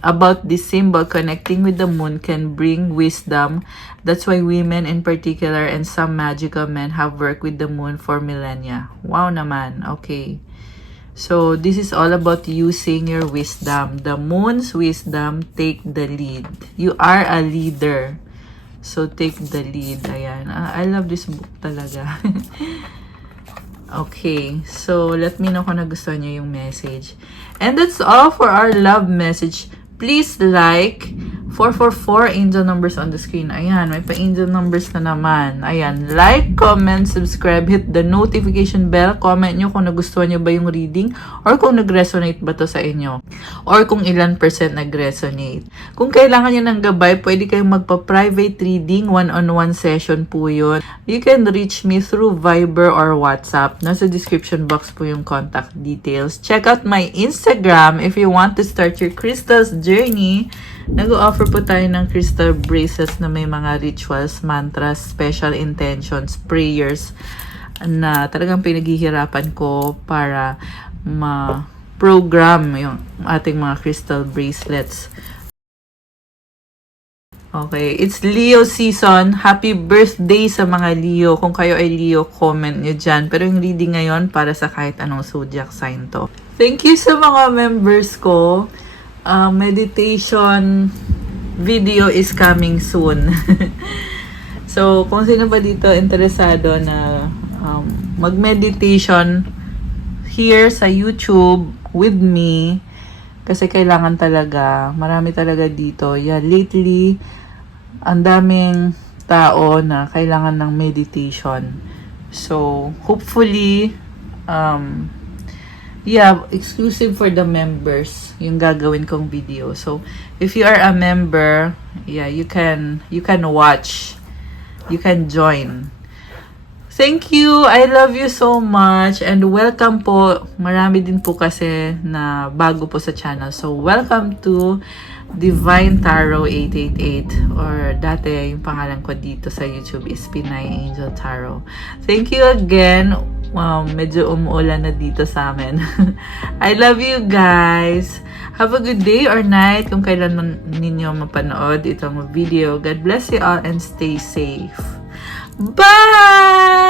about this symbol connecting with the moon can bring wisdom. That's why women in particular and some magical men have worked with the moon for millennia. Wow naman. Okay. So, this is all about using your wisdom. The moon's wisdom, take the lead. You are a leader. So, take the lead. Ayan. I love this book talaga. Okay. So, let me know kung nagustuhan nyo yung message. And that's all for our love message. Please like 444 angel numbers on the screen. Ayan, may pa-angel numbers na naman. Ayan, like, comment, subscribe, hit the notification bell. Comment nyo kung nagustuhan nyo ba yung reading or kung nag-resonate ba to sa inyo. Or kung ilan % nag-resonate. Kung kailangan nyo ng gabay, pwede kayong magpa-private reading. One-on-one session po yun. You can reach me through Viber or WhatsApp. Nasa description box po yung contact details. Check out my Instagram if you want to start your crystals journey. Nag-offer po tayo ng crystal bracelets na may mga rituals, mantras, special intentions, prayers na talagang pinaghihirapan ko para ma-program yung ating mga crystal bracelets. Okay, it's Leo season. Happy birthday sa mga Leo. Kung kayo ay Leo, comment nyo dyan. Pero yung reading ngayon para sa kahit anong zodiac sign to. Thank you sa mga members ko. Meditation video is coming soon. So, kung sino pa dito interesado na mag-meditation here sa YouTube with me, kasi kailangan talaga, marami talaga dito. Yeah, lately, ang daming tao na kailangan ng meditation. So, hopefully, yeah, exclusive for the members yung gagawin kong video. So, if you are a member, yeah, you can watch. You can join. Thank you. I love you so much. And welcome po. Marami din po kasi na bago po sa channel. So, welcome to Divine Tarot 888. Or dati yung pangalan ko dito sa YouTube is Pinay Angel Tarot. Thank you again. Medyo umuulan na dito sa amin. I love you guys. Have a good day or night kung kailan ninyo mapanood itong video. God bless you all and stay safe. Bye!